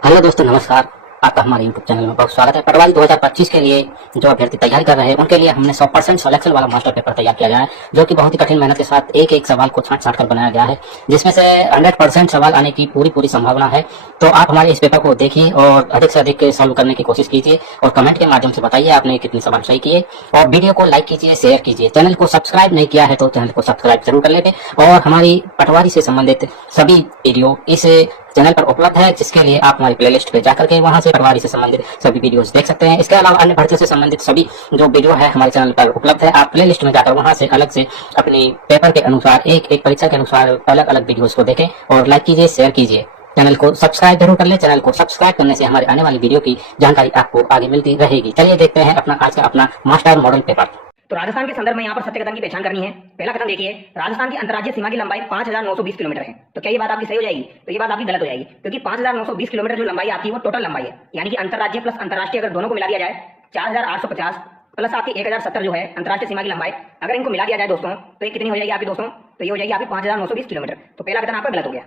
Hello दोस्तों, नमस्कार। आपका हमारे यूट्यूब चैनल में बहुत स्वागत है। पटवारी 2025 के लिए जो अभ्यर्थी तैयारी कर रहे हैं उनके लिए हमने 100% सिलेक्शन वाला मास्टर पेपर तैयार किया गया है, जो कि बहुत ही कठिन मेहनत के साथ एक एक सवाल को छांट छांट कर बनाया गया है, जिसमें से 100% सवाल आने की पूरी संभावना है। तो आप हमारे इस पेपर को देखिए और अधिक से अधिक सॉल्व करने की कोशिश कीजिए और कमेंट के माध्यम से बताइए आपने कितने सवाल सही किए। और वीडियो को लाइक कीजिए, शेयर कीजिए। चैनल को सब्सक्राइब नहीं किया है तो चैनल को सब्सक्राइब जरूर कर लेंगे। और हमारी पटवारी से संबंधित सभी वीडियो इस चैनल पर उपलब्ध है, जिसके लिए आप हमारी प्लेलिस्ट पे जाकर के वहां से पटवारी से संबंधित सभी वीडियोस देख सकते हैं। इसके अलावा अन्य भर्तियों से संबंधित सभी जो वीडियो है हमारे चैनल पर उपलब्ध है। आप प्लेलिस्ट में जाकर वहां से अलग से अपनी पेपर के अनुसार एक एक परीक्षा के अनुसार अलग अलग वीडियोस को देखें और लाइक कीजिए, शेयर कीजिए। चैनल को सब्सक्राइब जरूर कर ले। चैनल को सब्सक्राइब करने से हमारे आने वाली वीडियो की जानकारी आपको आगे मिलती रहेगी। चलिए देखते हैं अपना आज का अपना मास्टर मॉडल पेपर। तो राजस्थान के संदर्भ में यहाँ पर सत्य कथन की पहचान करनी है। पहला कथन देखिए, राजस्थान की अंतर्राज्यीय सीमा की लंबाई 5,920 किलोमीटर है। तो क्या ये बात आपकी सही हो जाएगी? तो ये बात आपकी गलत हो जाएगी, क्योंकि 5,920 किलोमीटर जो लंबाई आपकी वो टोटल लंबाई है, यानी कि अंतर्राज्यीय प्लस अंतर्राष्ट्रीय अगर दोनों को मिला दिया जाए 4,850 प्लस आपकी 1,070 जो है अंतर्राष्ट्रीय सीमा की लंबाई, अगर इनको मिला दिया जाए दोस्तों तो ये कितनी हो जाएगी आपकी दोस्तों? तो ये हो जाएगी आपकी 5,920 किलोमीटर। तो पहला कथन आपका गलत हो गया।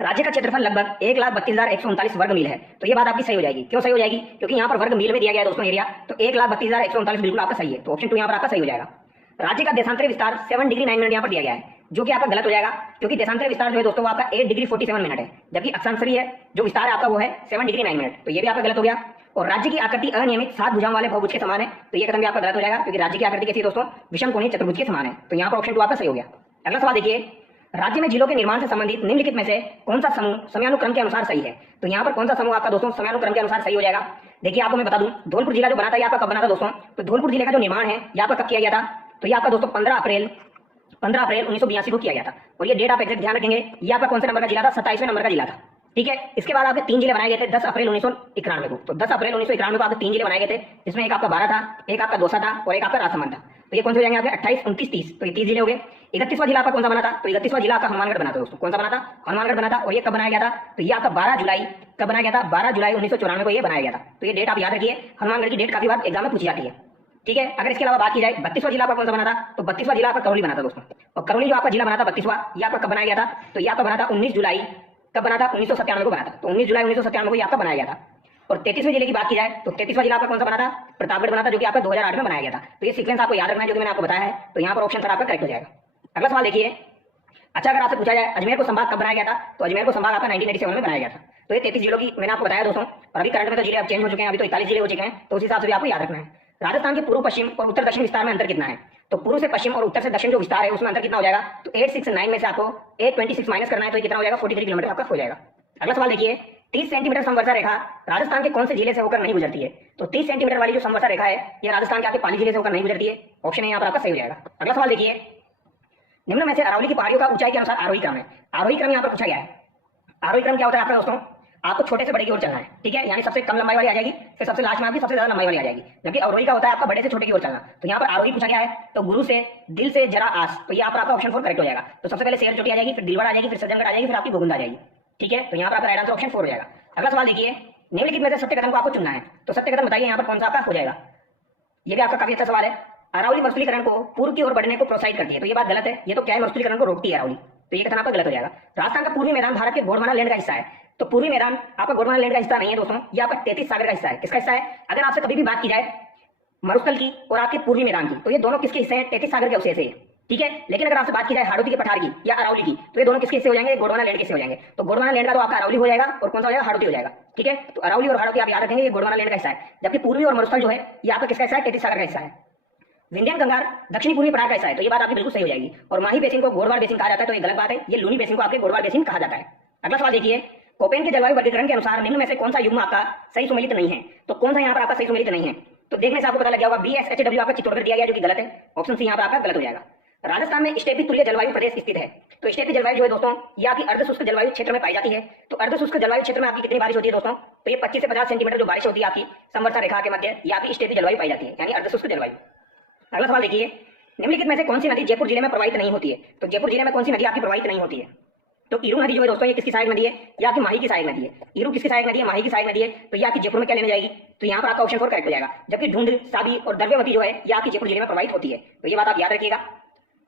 राज्य का क्षेत्रफल लगभग 1,32,139 वर्ग मील है। तो ये बात आपकी सही हो जाएगी। क्यों सही हो जाएगी? क्योंकि यहाँ पर वर्ग मील में दिया गया है दोस्तों एरिया, तो 1,32,139 बिल्कुल आपका सही है। तो ऑप्शन 2 यहाँ पर आपका सही हो जाएगा। राज्य का देशांतरी विस्तार 7 डिग्री 9 मिनट यहाँ पर दिया गया है, जो कि आपका गलत हो जाएगा, क्योंकि देशांतरी विस्तार जो है दोस्तों वो आपका 8 डिग्री 47 मिनट है, जबकि अक्षांतरी है जो विस्तार है आपका वो है 7 डिग्री 9 मिनट। तो ये भी आपका गलत हो गया। और राज्य की आकृति अनियमित 7 भुजाओं वाले बहुभुज के समान है। तो ये कदम भी आपका गलत हो जाएगा, क्योंकि राज्य की आकृति कैसी है दोस्तों? विषमकोणीय चतुर्भुज के समान है। तो यहाँ पर ऑप्शन 2 आपका सही हो गया। अगला सवाल देखिए, राज्य में झीलों के निर्माण से संबंधित निम्नलिखित में से कौन सा समूह समयानुक्रम के अनुसार सही है? तो यहाँ पर कौन सा समूह आपका दोस्तों समयानुक्रम के अनुसार सही हो जाएगा? देखिए आपको मैं बता दूं, धौलपुर जिला जो बना था ये आपका कब बना था दोस्तों? तो धौलपुर जिले का जो निर्माण है ये आपका कब किया गया था? तो ये आपका दोस्तों 15 अप्रैल 1982 को किया गया था। और ये डेट आप एग्जैक्ट ध्यान रखेंगे। ये आपका कौन से नंबर का जिला था? 27वें नंबर का जिला था। ठीक है। इसके बाद आपके 3 जिले बनाए गए थे 10 अप्रैल 1991 को। तो 10 अप्रैल 1991 को आपके 3 जिले बनाए गए थे, जिसमें एक आपका 12 था, एक आपका दौसा था और एक आपका राजसमंद था। तो ये कौन से हो जाएंगे आपके? 28, 29, 30। तो ये 30 जिले हो गए। 31वां जिला आपका कौन सा बना था? तो 31वां जिला आपका हनुमानगढ़ बना था दोस्तों। कौन सा बना था? हनुमानगढ़ बना था। और ये कब बनाया गया था? तो ये आपका 12 जुलाई कब बनाया गया था? 12 जुलाई 1994 को ये बनाया गया था। तो ये डेट आप याद रखिए। हनुमानगढ़ की डेट काफी बार एग्जाम में पूछी जाती है। ठीक है। अगर इसके अलावा बात की जाए 32वां जिला आपका कौन सा बना था? तो 32वां जिला आपका करौली बना था दोस्तों। और करौली जो आपका जिला बना था 32वां, ये आपका कब बनाया गया था? तो ये आपका बना था 19 जुलाई कब बना था? 1997 को बना था। तो 19 जुलाई 1997 को ये आपका बनाया गया था। और 33वें जिले की बात की जाए तो 33वां जिला आपका कौन सा बना था? प्रतापगढ़ बना था, जो कि आपका 2008 में बनाया गया था। तो ये सीक्वेंस आपको याद रखना है जो कि मैंने आपको बताया है। तो यहाँ पर ऑप्शन सर आपका करेक्ट हो जाएगा। अगला सवाल देखिए, अच्छा अगर आपसे पूछा जाए अजमेर को संभाग कब बनाया गया था? तो अजमेर को संभाग आपका 1987 में बनाया गया था। तो ये 33 जिलों की मैंने आपको बताया दोस्तों। और अभी करंट में तो जिले अब चेंज हो चुके हैं, अभी तो 41 जिले हो चुके हैं। तो उस हिसाब से भी आपको याद रखना है। राजस्थान के पूर्व पश्चिम और उत्तर दक्षिण विस्तार में अंतर कितना है? तो पूर्व से पश्चिम और उत्तर से दक्षिण जो विस्तार है उसमें अंतर कितना हो जाएगा? तो 869 में से आपको 826 माइनस करना है, तो ये कितना हो जाएगा? 43 किलोमीटर आपका हो जाएगा। अगला सवाल देखिए, 30 सेंटीमीटर समवर्षा रेखा राजस्थान के कौन से जिले से होकर नहीं गुजरती है? तो 30 सेंटीमीटर वाली जो समवर्षा रेखा है ये राजस्थान के आपके पाली जिले से होकर नहीं गुजरती है। ऑप्शन है यहाँ पर आपका सही हो जाएगा। अगला सवाल देखिए, निम्न में से अरावली की पहाड़ियों का ऊंचाई के अनुसार आरोही क्रम है। आरोही क्रम यहाँ पर पूछा गया है। आरोही क्रम क्या होता है आपका दोस्तों? आपको छोटे से बड़े की ओर चलना है। ठीक है। यानी सबसे कम लंबाई वाली आ जाएगी, फिर सबसे लास्ट में आपकी सबसे ज्यादा लंबाई वाली आ जाएगी। जबकि अवरोही का होता है आपका बड़े से छोटे की ओर चलना। तो यहाँ पर आरोही पूछा गया है, तो गुरु से दिल से जरा आस, तो यहाँ पर आपका ऑप्शन 4 करेक्ट हो जाएगा। तो सबसे पहले शेर चोटी आ जाएगी, फिर दिलवर आ जाएगी, फिर सज्जनगढ़ आ जाएगी, फिर आपकी गोविंद आ जाएगी। ठीक है। तो यहाँ पर आपका राइट आंसर ऑप्शन 4 हो जाएगा। अगला सवाल देखिए, निम्नलिखित में से सत्य कथन को आपको चुनना है। तो सत्य कथन बताइए यहाँ पर कौन सा आपका हो जाएगा? ये भी आपका काफी अच्छा सवाल है। अरावली मरुस्थलीकरण को पूर्व की ओर बढ़ने को प्रोत्साहित करती है। तो ये बात गलत है। ये तो क्या है? मरुस्थलीकरण को रोकती है अरावली। तो ये कथन आपका गलत हो जाएगा। राजस्थान का पूर्वी मैदान भारत के गोंडवाना लैंड का हिस्सा है। तो पूर्वी मैदान आपका गोंडवाना लैंड का हिस्सा नहीं है दोस्तों, ये आपका 33 सागर का हिस्सा है। किसका हिस्सा है? अगर आपसे कभी भी बात की जाए मरुस्थल की और आपके पूर्वी मैदान की, तो ये दोनों किसके हिस्से हैं? 33 सागर के हिस्से है। ठीक है। लेकिन अगर आपसे बात की जाए हाड़ौती के पठार की या अरावली की, तो ये दोनों किसके हिस्से हो जाएंगे? गोंडवाना लैंड के हिस्से हो जाएंगे। तो गोंडवाना लैंड का तो आपका अरावली हो जाएगा और कौन सा हो जाएगा? हाड़ौती हो जाएगा। ठीक है। तो अरावली और हाड़ौती आप याद रखेंगे, ये गोंडवाना लैंड का हिस्सा है। जबकि पूर्वी और मरुस्थल जो है ये आपका किसका हिस्सा है? 33 सागर का हिस्सा है। विंध्यन कंगार दक्षिणी पूर्वी पठार का हिस्सा है। तो ये बात आपकी बिल्कुल सही हो जाएगी। और माही बेसिन को गोडवाल बेसिन कहा जाता है, तो ये गलत बात है। ये लूनी बेसिन को आपके गोडवाल बेसिन कहा जाता है। अगला सवाल देखिए, कोपेन के जलवायु वर्गीकरण के अनुसार निम्न में से कौन सा युग्म आपका सही सुमेलित नहीं है? तो कौन सा यहाँ पर आपका सही सुमेलित नहीं है? तो देखने से आपको पता लग गया होगा BSHW आपका चित्तौड़गढ़ दिया गया, जो कि गलत है। ऑप्शन सी यहाँ पर आपका गलत हो जाएगा। राजस्थान में स्टेपी तुल्य जलवायु प्रदेश स्थित है। तो स्टेपी जलवायु जो है दोस्तों ये आपकी अर्धशुष्क जलवायु क्षेत्र में पाई जाती है। तो अर्धशुष्क जलवायु क्षेत्र में आपकी कितनी बारिश होती है दोस्तों? तो ये 25 से 50 सेंटीमीटर जो बारिश होती है आपकी समवर्षा रेखा के मध्य, ये आपकी स्टेपी जलवायु पाई जाती है, यानी अर्धशुष्क जलवायु। अगला सवाल देखिए, निम्नलिखित में से कौन सी नदी जयपुर जिले में प्रवाहित नहीं होती है? तो जयपुर जिले में कौन सी नदी आपकी प्रवाहित नहीं होती है? तो ईरू नदी जो है दोस्तों ये किसकी सहायक नदी है? या आपकी माही की सहायक नदी है। ईरू किसकी सहायक नदी है? माही की सहायक नदी है। तो ये आपकी जयपुर में क्या लेने जाएगी? तो यहाँ पर आपका ऑप्शन 4 करेक्ट हो जाएगा। जबकि ढूंढ, साबी और द्रव्यवती जो है ये आपकी जयपुर जिले में प्रवाहित होती है। तो ये बात आप याद रखिएगा।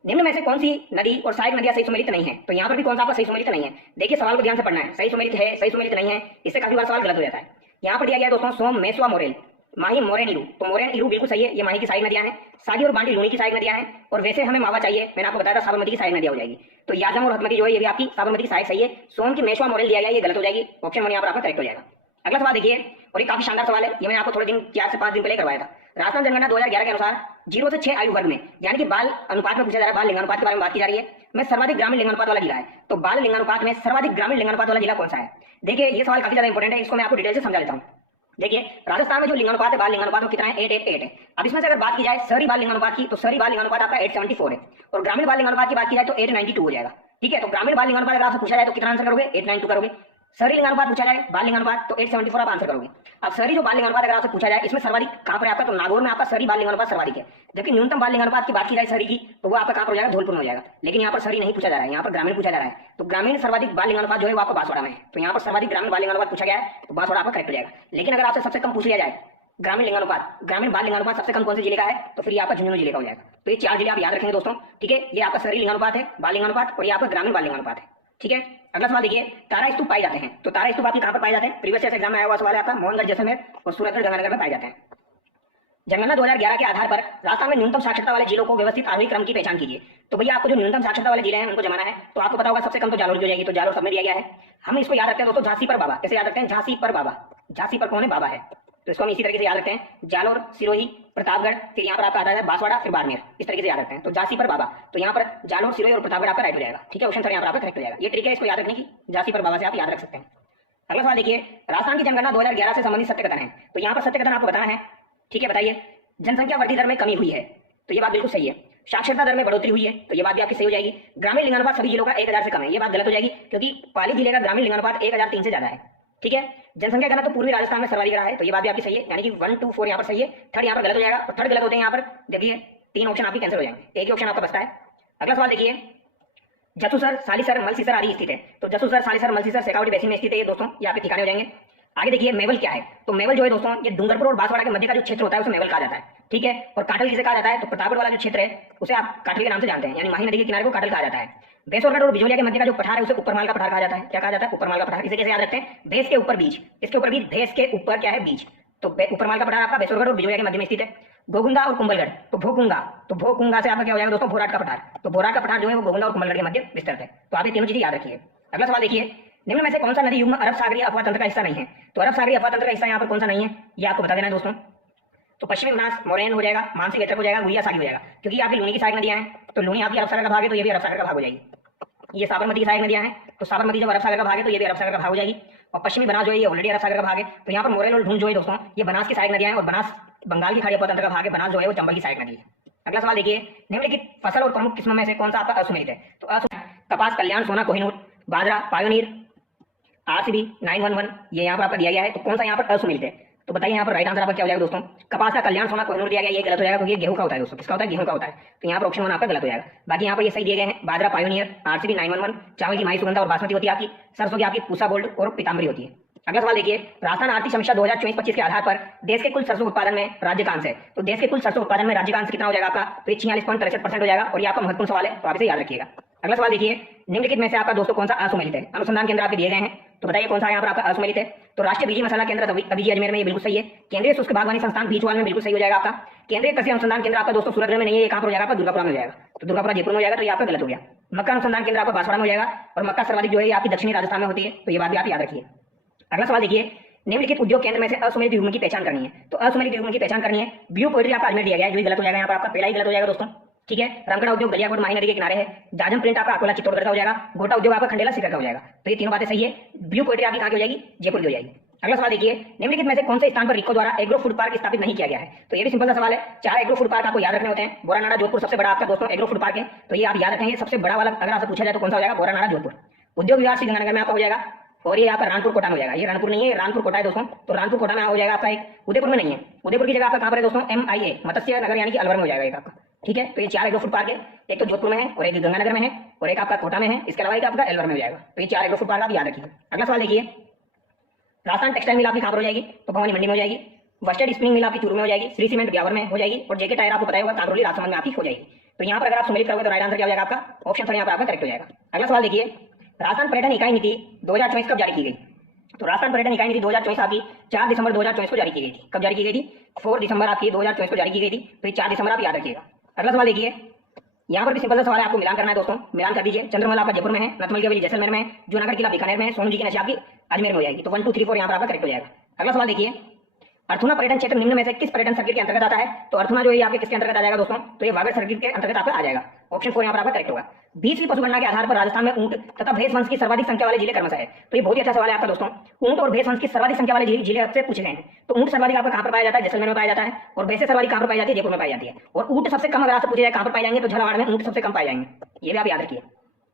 निम्न में से कौन सी नदी और सहायक नदियां सही सुमेलित नहीं है? तो यहाँ पर भी कौन सा आपका सही सुमेलित नहीं है? देखिए सवाल को ध्यान से पढ़ना है, सही सुमेलित है, सही सुमेलित नहीं है, इससे काफी बार सवाल गलत हो जाता है। यहाँ पर दिया गया दोस्तों सोम, मेसवा, मोरेल, माही, मोरेन, इरू। तो मोरेन, इरू बिल्कुल सही है, ये माही की सहायक नदियां हैं। सागी और बांडी लूनी की सहायक नदियां हैं। और वैसे हमें मावा चाहिए, मैंने आपको बताया था साबरमती की सहायक नदियां हो जाएगी। तो याजम और हतमती जो है ये भी आपकी साबरमती की सहायक सही है। सोम की मेसवा, मोरेल दिया गया, ये गलत हो जाएगी, ऑप्शन 1 यहाँ पर आपका करेक्ट हो जाएगा। अगला सवाल देखिए, और ये काफी शानदार सवाल है, ये मैंने आपको थोड़े दिन 4 से 5 दिन पहले करवाया था। राजस्थान जनगणना 2011 के अनुसार 0 से 6 आयु वर्ग में, यानी कि बाल अनुपात में पूछा जा रहा है, बाल लिंगानुपात के बारे में बात की जा रही है, में सर्वाधिक ग्रामीण लिंगानुपात वाला जिला है। तो बाल लिंगानुपात में सर्वाधिक ग्रामीण लिंगानुपात वाला जिला कौन सा है? देखिए ये सवाल काफी ज्यादा इंपॉर्टेंट है, इसको मैं आपको डिटेल से समझा देता हूँ। देखिए राजस्थान में जो लिंगानुपात है, बाल लिंगानुपात वो कितना है? 888 है। अब इसमें से अगर बात की जाए शहरी बाल लिंगानुपात की, तो शहरी बाल लिंगानुपात आपका 874 है, और ग्रामीण बाल लिंगानुपात की बात की जाए तो 892 हो जाएगा। ठीक है, तो ग्रामीण बाल लिंगानुपात अगर आपसे पूछा जाए तो कितना आंसर करोगे? 892 करोगे। शहरी लिंगानुपात पूछा जाए, बाल लिंगानुपात, तो 874 आप आंसर करोगे। अब शहरी जो बाल लिंगानुपात अगर आपसे पूछा जाए, इसमें सर्वाधिक कहां पर है आपका? तो नागौर में आपका शहरी बाल लिंगानुपात सर्वाधिक है। जबकि न्यूनतम बाल लिंगानुपात की बात की जाए शहरी की, तो वो आपका कहां पर हो जाएगा? धौलपुर में हो जाएगा। लेकिन यहाँ पर शहरी नहीं पूछा जा रहा है, यहाँ पर ग्रामीण पूछा जा रहा है। तो ग्रामीण सर्वाधिक बाल लिंगानुपात जो है वो आपका बांसवाड़ा में है। तो यहाँ पर सर्वाधिक ग्रामीण बाल लिंगानुपात पूछा गया है, तो बांसवाड़ा आपका करेक्ट हो जाएगा। लेकिन अगर आपसे सबसे कम पूछ लिया जाए ग्रामीण लिंगानुपात, ग्रामीण बाल लिंगानुपात सबसे कम कौन से जिले का है? तो फिर ये आपका झुंझुनू जिले का हो जाएगा। तो ये 4 जिले आप याद रखेंगे दोस्तों। ठीक है, ये आपका शहरी लिंगानुपात है, बाल लिंगानुपात, और ये आपका ग्रामीण बाल लिंगानुपात है। ठीक है, अगला सवाल देखिए, तारा स्तूप पाए जाते हैं। तो तारा स्तूप आपके कहां पर पाए जाते हैं? प्रीवियस एग्जाम में आया हुआ सवाल है आपका, मोहनगढ़, जैसलमेर और सूरतगढ़, गंगानगर में पाए जाते हैं। जनगणना 2011 के आधार पर राजस्थान में न्यूनतम साक्षरता वाले जिलों को व्यवस्थित आरोही क्रम की पहचान कीजिए। तो भैया आपको जो न्यूनतम साक्षरता वाले जिले हैं उनको जमाना है, तो आपको पता होगा सबसे कम तो जालोर की हो जाएगी, तो जालोर सब में दिया गया है। हम इसको याद रखते हैं दोस्तों झांसी पर बाबा। कैसे याद रखते हैं? झांसी पर बाबा। झांसी पर कौन है? बाबा है। तो इसको हम इसी तरीके से याद रखते हैं, जालोर, सिरोही, प्रतापगढ़, फिर यहाँ पर आपका आता है बांसवाड़ा, फिर बाड़मेर, इस तरीके से याद रखते हैं। तो झांसी पर बाबा, तो यहाँ पर जालोर, सिरोही और प्रतापगढ़ आपका राइट हो जाएगा। ठीक है, ऑप्शन 3 यहाँ पर आपका करेक्ट हो जाएगा। ये ट्रिक है इसको याद रखने की, झांसी पर बाबा से आप याद रख सकते हैं। अगला सवाल देखिए, राजस्थान की जनगणना 2011 से संबंधित सत्य कथन है। तो यहाँ पर सत्य कथन आपको बताना है। ठीक है, बताइए। जनसंख्या वृद्धि दर में कमी हुई है, तो ये बात बिल्कुल सही है। साक्षरता दर में बढ़ोतरी हुई है, तो ये बात भी आपकी सही हो जाएगी। ग्रामीण लिंगानुपात सभी जिलों का 1000 से कम है, ये बात गलत हो जाएगी, क्योंकि पाली जिले का ग्रामीण लिंगानुपात 1003 से ज्यादा है। ठीक है, जनसंख्या घनत्व तो पूर्वी राजस्थान में सर्वाधिक रहा है, तो ये बात भी आपकी सही है, यानी कि 1 2 4 यहाँ पर सही है। थर्ड यहाँ पर गलत हो जाएगा, और थर्ड गलत होते हैं यहाँ पर देखिए 3 ऑप्शन आपकी कैंसिल हो जाएंगे, एक ही ऑप्शन आपका बचता है। अगला सवाल देखिए, जसुसर, सालिसर, मलसीसर आदि स्थित है। तो जसुसर, सालिसर, मलसीसर शेखावटी बेसिन में स्थित है ये दोस्तों, ये आपके ठिकाने हो जाएंगे। आगे देखिए मेवल क्या है? तो मेवल जो है दोस्तों, ये डूंगरपुर और बांसवाड़ा के मध्य का जो क्षेत्र होता है उसे मेवल कहा जाता है। ठीक है, और काटल किसे कहा जाता है? तो प्रतापगढ़ वाला जो क्षेत्र है उसे आप काटल के नाम से जानते हैं, यानी माही नदी के किनारे को काटल कहा जाता है। बेसोरगढ़ और बिजोलिया के मध्य का जो पठार है उसे उपरमाल का पठार कहा जाता है। क्या कहा जाता है? उपरमाल का पठार। इसे कैसे याद रखते हैं? भैंस के ऊपर बीज, इसके ऊपर बीज, भैंस के ऊपर क्या है? बीज। तो उपरमाल का पठार आपका बेसोरगढ़ और बिजोलिया के मध्य में स्थित है। गोगुंगा और कुंभलगढ़, तो भोकुंगा, तो भोकुंगा से आपका क्या हो जाएगा दोस्तों? भोराट का पठार। तो भोराट का पठार जो है वो गोगुंगा और कुंभलगढ़ के मध्य विस्तृत है। तो आप ये तीनों चीजें याद रखिए। अगला सवाल देखिए, निम्न में से कौन सा नदी युग्म अरब सागरीय अफवाह तंत्र का हिस्सा नहीं है? तो अरब सागरीय अफवाह तंत्र का हिस्सा यहाँ पर कौन सा नहीं है, ये आपको बता देना है दोस्तों। तो पश्चिमी बनास, मोरेन हो जाएगा, मानसी गेटक हो जाएगा, गुड़िया सागी हो जाएगा, क्योंकि आपकी लूनी की सहायक नदियां हैं। तो लूनी आपकी अरब सागर का भाग है, तो ये भी अरब सागर का भाग हो जाएगी। ये साबरमती की सहायक नदियां हैं, तो साबरमती जब अरब सागर का भाग है तो ये भी अरब सागर का भाग हो जाएगी। और पश्चिमी बनास जो है ये ऑलरेडी अरब सागर का भाग है। तो यहाँ पर मोरेन और ढूंढ जो है दोस्तों ये बनास की सहायक नदियां हैं, और बनास बंगाल की खाड़ी अफवाह तंत्र का भाग है। बनास जो है वो चंबल की सहायक नदी है। अगला सवाल देखिए, निम्नलिखित फसल और प्रमुख किस्मों में से कौन सा आपका असुमेलित है? तो कपास, कल्याण, सोना, कोहिनूर, बाजरा, पायोनीर, आरसीबी 911, ये यहाँ पर आपका दिया गया है। तो कौन सा यहाँ पर असुमेलित है? तो बताइए यहाँ पर राइट आंसर आपका क्या हो जाएगा दोस्तों? कपास का कल्याण, सोना, कोहिनूर दिया गया, ये गलत हो जाएगा, क्योंकि ये गेहूं का होता है दोस्तों। किसका होता है? गेहूं का होता है। तो यहाँ पर ऑप्शन 1 आपका गलत हो जाएगा। बाकी यहाँ पर ये सही दिए गए हैं, बाजरा, पायोनियर, आरसीबी 911, चावल की माही सुगंधा और बासमती होती है आपकी, सरसों की आपकी पूसा गोल्ड और पीताम्बरी होती है। अगला सवाल देखिए, राजस्थान आर्थिक समीक्षा 2024-25 के आधार पर देश के कुल सरसों उत्पादन में राज्य का अंश है। तो देश के कुल सरसों उत्पादन में राज्य का अंश कितना हो जाएगा आपका? तो 46.63% हो जाएगा, और ये आपका महत्वपूर्ण सवाल है, तो आप इसे याद रखिएगा। अगला सवाल देखिए, निम्नलिखित में से आपका दोस्तों कौन सा असुमेलित है? अनुसंधान केंद्र आपके दिए गए हैं, तो बताइए कौन सा यहाँ पर आपका असुमेलित है? तो राष्ट्रीय बीजी मसाला केंद्र अभी अजमेर में, ये बिल्कुल सही है। केंद्रीय शुष्क बागवानी संस्थान बीचवाल में बिल्कुल सही हो जाएगा आपका। केंद्रीय कृषि अनुसंधान केंद्र आपका दोस्तों सूरतगढ़ में नहीं है, ये कहाँ पर हो जाएगा आपका? दुर्गापुरा में हो जाएगा। तो दुर्गापुरा जयपुर में हो जाएगा, तो ये आपका गलत हो गया। मक्का अनुसंधान केंद्र आपका बांसवाड़ा में हो जाएगा, और मक्का सर्वाधिक जो है आपकी दक्षिणी राजस्थान में होती है, तो ये बात भी आप याद रखिए। अगला सवाल देखिए, निम्नलिखित उद्योग केंद्र में से असुमेलित युग्म की पहचान करनी है। तो असुमेलित युग्म की पहचान करनी है, व्यू पोएट्री आपका अजमेर दिया गया है, जो गलत हो जाएगा यहाँ पर आपका, पहला ही गलत हो जाएगा दोस्तों। ठीक है, रंगड़ा उद्योग गलियाकोट माही नदी के किनारे है। जाजम प्रिंट आपका अकोला चित्तौड़गढ़ का हो जाएगा। गोटा उद्योग आपका खंडेला सीकर का हो जाएगा। तो ये तीनों बातें सही है। व्यू पोएट्री आपकी कहाँ की हो जाएगी? जयपुर की हो जाएगी। अगला सवाल देखिए, निम्नलिखित में से कौन से स्थान पर रिको द्वारा एग्रो फूड पार्क स्थापित नहीं किया गया है? तो ये भी सिंपल सा सवाल है। 4 एग्रो फूड पार्क आपको याद रखने होते हैं। बोरानाड़ा जोधपुर सबसे बड़ा आपका दोस्तों एग्रो फूड पार्क है, तो ये आप याद रखेंगे। सबसे बड़ा वाला अगर आपसे पूछा जाए तो कौन सा हो जाएगा? बोरानाड़ा जोधपुर। उद्योग विहार श्रीगंगानगर में आपका हो जाएगा, और ये आपका रानपुर कोटा में हो जाएगा। ये रानपुर नहीं है, रानपुर कोटा है दोस्तों। तो रानपुर कोटा में हो जाएगा आपका एक। उदयपुर में नहीं है, उदयपुर की जगह आपका कहाँ पर है दोस्तों? MIA मत्स्य नगर, यानी कि अलवर में हो जाएगा एक आपका। ठीक है, तो ये 4 एग्रो फूड पार्क है, एक तो जोधपुर में है, और एक गंगानगर में है, और एक आपका कोटा में है। इसके अलावा एक आपका अलवर में हो जाएगा। तो ये 4 एग्रो फूड पार्क आप याद रखिए। अगला सवाल देखिए, राजस्थान टेक्सटाइल मिल आपकी कहाँ पर हो जाएगी? तो भवानी मंडी में हो जाएगी। वस्टेड स्पिनिंग मिल आपकी चूरू में हो जाएगी। श्री सीमेंट ब्यावर में हो जाएगी, और जेके टायर आपको पता होगा कांकरोली राजसमंद में आपकी हो जाएगी। तो यहाँ पर अगर आप सम्मिलित करोगे तो राइट आंसर क्या हो जाएगा आपका ऑप्शन 3 यहाँ पर आपका करेक्ट हो जाएगा। अगला सवाल देखिए, राजस्थान पर्यटन इकाई नीति 2024 कब जारी की गई? तो राजस्थान पर्यटन इकाई नीति 2024 आपकी 4 दिसंबर 2024 को जारी की गई थी। कब जारी की गई थी? 4 दिसंबर आपकी 2024 को जारी की गई थी। तो ये 4 दिसंबर आप याद रखिएगा। अगला सवाल देखिए, यहाँ पर भी सिंपल सा सवाल है, आपको मिलान करना है दोस्तों, मिलान कर दीजिए। चंद्रमल आपका जयपुर में है, रत्नमल की हवेली जैसलमेर में है, जूनागढ़ किला बीकानेर में है, सोनू जी की नशा आपकी अजमेर में हो जाएगी। तो 1 2 3 4 यहाँ पर आपका करेक्ट हो जाएगा। अगला सवाल देखिए, अर्थुना पर्यटन क्षेत्र निम्न में से किस पर्यटन सर्किट के अंतर्गत आता है? तो अर्थुना जो है आपके किसके अंतर्गत आ जाएगा दोस्तों? तो ये वागड़ सर्किट के अंतर्गत आपका आ जाएगा। ऑप्शन 4 यहाँ पर आपका करेक्ट होगा। 20वीं पशुगणना के आधार पर राजस्थान में ऊंट तथा भैंस वंश की सर्वाधिक संख्या वाले जिले क्रमशः है। तो ये बहुत ही अच्छा सवाल है आपका दोस्तों। ऊंट और भैंस वंश की सर्वाधिक संख्या वाले जिले आपसे पूछे गए हैं। तो ऊंट सर्वाधिक आपका कहां पर पाया जाता है? जैसलमेर में पाया जाता है। और भैंसे सर्वाधिक कहां पर पाई जाती है? जयपुर में पाई जाती है। और ऊंट सबसे कम अगर आपसे पूछे जाए कहां पर पाए जाएंगे, तो झालावाड़ में ऊंट सबसे कम पाए जाएंगे। ये भी आप याद रखिए,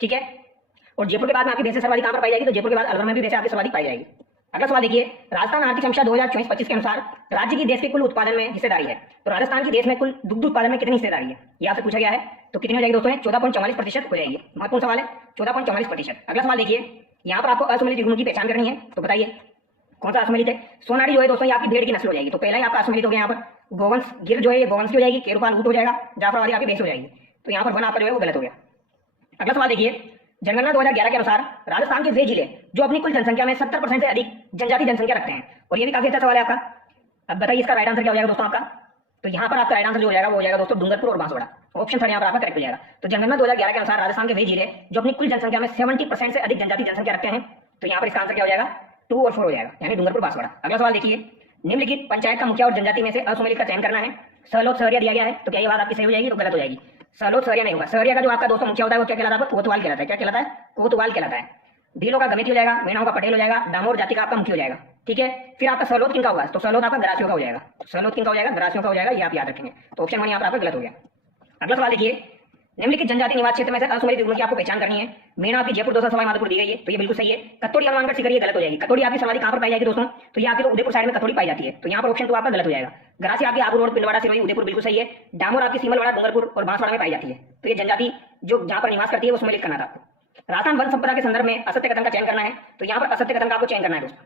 ठीक है। और जयपुर के बाद में आपकी भैंसे सर्वाधिक कहां पर पाई जाएगी? तो जयपुर के बाद अलवर में भी भैंसे आपकी सर्वाधिक पाई जाएगी। अगला सवाल देखिए, राजस्थान आर्थिक समीक्षा 2024-25 के अनुसार राज्य की देश के कुल उत्पादन में हिस्सेदारी है। तो राजस्थान की देश में कुल दुग्ध उत्पादन में कितनी हिस्सेदारी है, ये आपसे पूछा गया है। तो कितनी हो जाएगी दोस्तों? 14.44% हो जाएगी। महत्वपूर्ण सवाल है, 14.44%। अगला सवाल देखिए, यहाँ पर आपको असम्मिलित युग्म की पहचान करनी है। तो बताइए कौन सा असम्मिलित है? सोनारी जो है दोस्तों ये आपकी भेड़ की नस्ल हो जाएगी। तो पहला ही आपका असम्मिलित हो गया। यहाँ पर गोवंश गिर जो है ये गोवंश की हो जाएगी, केरूपाल ऊंट हो जाएगा, जाफराबादी आपकी भैंस हो जाएगी। तो यहाँ पर वन आपका जो है वो गलत हो गया। अगला सवाल देखिए, जनगणना 2011 के अनुसार राजस्थान के वे जिले जो अपनी कुल जनसंख्या में 70% से अधिक जनजाति जनसंख्या रखते हैं। और ये भी काफी अच्छा सवाल है आपका। अब बताइए इसका राइट आंसर क्या हो जाएगा दोस्तों आपका? तो यहाँ पर आपका राइट आंसर जो हो जाएगा वो हो जाएगा दोस्तों डूंगरपुर और बांसवाड़ा। ऑप्शन 3 यहाँ पर आपका करेक्ट हो जाएगा। तो जनगणना 2011 के अनुसार राजस्थान के वे जिले जो अपनी कुल जनसंख्या में 70% से अधिक जनजाति जनसंख्या रखते हैं। तो यहाँ पर इसका आंसर क्या हो जाएगा? 2 और 4 हो जाएगा, यानी डूंगरपुर बांसवाड़ा। अगला सवाल देखिए, निम्नलिखित पंचायत का मुखिया और जनजाति में से असम्मिलित का चयन करना है। सहलोद सहरिया दिया गया है। तो क्या ये बात आपकी सही हो जाएगी? तो गलत हो जाएगी। सहलोद सहरिया नहीं होगा। सहरिया का जो आपका दोस्तों मुखिया होता है वो क्या कहलाता है? कोतवाल कहलाता है। क्या कहलाता है? कोतवाल कहलाता है। भीलों का गमित हो जाएगा, मेनाओं का पटेल हो जाएगा, डामोर जाति का आपका मुखी हो जाएगा, ठीक है। फिर आपका सहलोद किनका होगा? तो सहलोद आपका गरासियों का हो जाएगा। सहलोद किनका हो जाएगा? गरासियों का हो जाएगा। ये आप याद रखेंगे। तो ऑप्शन 1 यहाँ पर आपका गलत हो गया। अगला सवाल देखिए, निम्नलिखित जनजाति निवास क्षेत्र में से असम्मिलित युग्म की आपको पहचान करनी है। मेना आपकी जयपुर, दौसा, सवाई माधोपुर दी गई है। तो ये बिल्कुल सही है। कत्तोड़ी हनुमानगढ़ सीकर ये गलत हो जाएगी। कत्तोड़ी आपकी सर्वाधिक कहां पर पाई जाएगी दोस्तों? तो ये आपकी उदयपुर साइड में कत्तोड़ी पाई जाती है। तो यहाँ पर ऑप्शन 2 आपका गलत हो जाएगा। गरासी आपकी आबू रोड, पिंडवाड़ा, सिरोही, उदयपुर बिल्कुल सही है। डामोर आपकी सीमलवाड़ा, डूंगरपुर और बांसवाड़ा में पाई जाती है। तो ये जनजाति जो जहां पर निवास करती है वो सम्मिलित करना था आपको। राजस्थान वन संपदा के संदर्भ में असत्य कथन का चयन करना है। तो यहाँ पर असत्य कथन का आपको चयन करना है दोस्तों।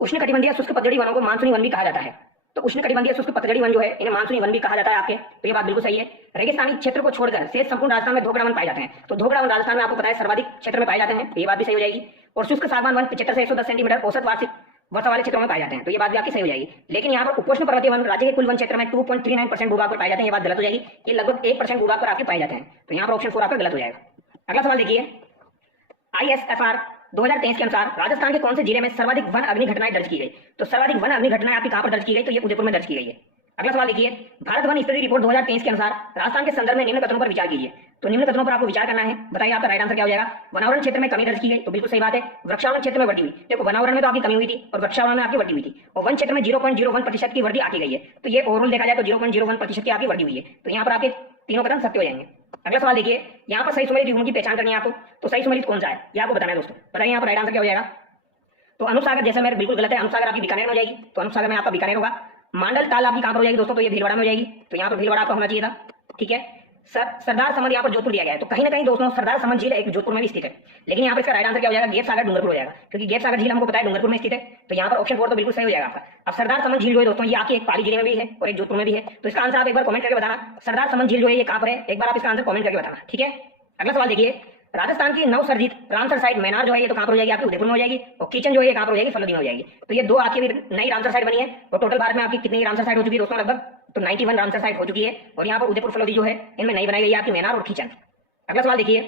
उष्णकटिबंधीय शुष्क पतझड़ी वनों को मानसूनी वन भी कहा जाता है। तो उष्णकटिबंधीय शुष्क पतझड़ी वन जो है इन्हें मानसूनी वन भी कहा जाता है आपके। तो ये बात बिल्कुल सही है। रेगिस्तानी क्षेत्र को छोड़कर शेष संपूर्ण राजस्थान में धोकड़ा वन पाए जाते हैं। तो धोकड़ा वन राजस्थान में आपको पता है सर्वाधिक क्षेत्र में पाए जाते हैं। तो ये बात भी सही हो जाएगी। और शुष्क सागवान वन 75 से 110 सेंटीमीटर औसत वार्षिक वर्षा वाले क्षेत्रों में पाए जाते हैं। तो ये बात भी आपकी सही हो जाएगी। लेकिन यहाँ पर उपोष्ण पर्वतीय वन राज्य के कुल वन क्षेत्र में 2.39% भूभाग पर पाए जाते हैं। ये बात गलत हो जाएगी। ये लगभग 1% भूभाग पर आपके पाए जाते हैं। तो यहाँ पर ऑप्शन 4 आपका गलत हो जाएगा। अगला सवाल देखिए, ISFR 2023 के अनुसार राजस्थान के कौन से जिले में सर्वाधिक वन अग्नि घटनाएं दर्ज की गई? तो सर्वाधिक वन अग्नि घटनाएं आपकी कहां पर दर्ज की गई? तो ये उदयपुर में दर्ज की गई है। अगला सवाल देखिए, भारत वन स्थिति रिपोर्ट 2023 के अनुसार राजस्थान के संदर्भ में निम्न कथनों पर विचार कीजिए। तो निम्न कथनों पर आपको विचार करना है। बताइए आपका राइट आंसर क्या हो जाएगा? वनावरण क्षेत्र में कमी दर्ज की गई। तो बिल्कुल सही बात है। वृक्षावरण क्षेत्र में वृद्धि हुई। देखो वनावरण में तो आपकी कमी हुई थी और वृक्षावरण में आपकी वृद्धि हुई थी। और वन क्षेत्र में 0.01% की वृद्धि आकी गई है। तो ये ओवरऑल देखा जाए तो 0.01% की आपकी वृद्धि हुई है। तो यहाँ पर आपके तीनों कथन सत्य हो जाएंगे। अगला सवाल देखिए, यहाँ पर सही सम्मिलित युग्म की पहचान करनी है आपको। तो सही सम्मिलित कौन सा है ये आपको बताना है दोस्तों। बताइए यहाँ पर राइट आंसर क्या हो जाएगा? तो अनुसागर जैसलमेर बिल्कुल गलत है। अनुसागर आपकी बीकानेर में हो जाएगी। तो अनुसागर में आपका बीकानेर होगा। मांडल ताल आपकी कहां पर हो जाएगी दोस्तों? तो ये भीलवाड़ा में हो जाएगी। तो यहाँ पर भीलवाड़ा आपका होना चाहिए था, ठीक है। सरदार समद यहाँ पर जोधपुर दिया गया है। तो कहीं ना कहीं दोस्तों सरदार समद झील एक जोधपुर में भी स्थित है। लेकिन यहाँ पर इसका राइट आंसर क्या हो जाएगा? गेप सागर डूंगरपुर हो जाएगा, क्योंकि गेप सागर झील हमको पता है डूंगरपुर में स्थित है। तो यहाँ पर ऑप्शन 4 तो बिल्कुल सही हो जाएगा आपका। अब सरदार समद झील जो है दोस्तों ये आपकी एक पाली जिले में भी है और एक जोधपुर में भी है। तो इसका आंसर आप एक बार कमेंट करके बताना। सरदार समद झील जो है ये कहां पर है, एक बार आप इसका आंसर कमेंट करके बताना, ठीक है। अगला सवाल देखिए, राजस्थान की नवसर्जित रामसर साइट मैनार जो है ये तो कहां पर हो जाएगी? आपकी उदयपुर में हो जाएगी। और किचन जो है ये कहां पर हो जाएगी? फलोदी में हो जाएगी। तो ये दो आपकी नई रामसर साइट बनी है। और टोटल भारत में आपकी कितनी रामसर साइट हो चुकी है दोस्तों? लगभग तो 91 रामसर साइट हो चुकी है। और यहाँ पर उदयपुर फलोदी जो है इनमें नई बनाई गई है आपकी मैनार और किचन। अगला सवाल देखिए,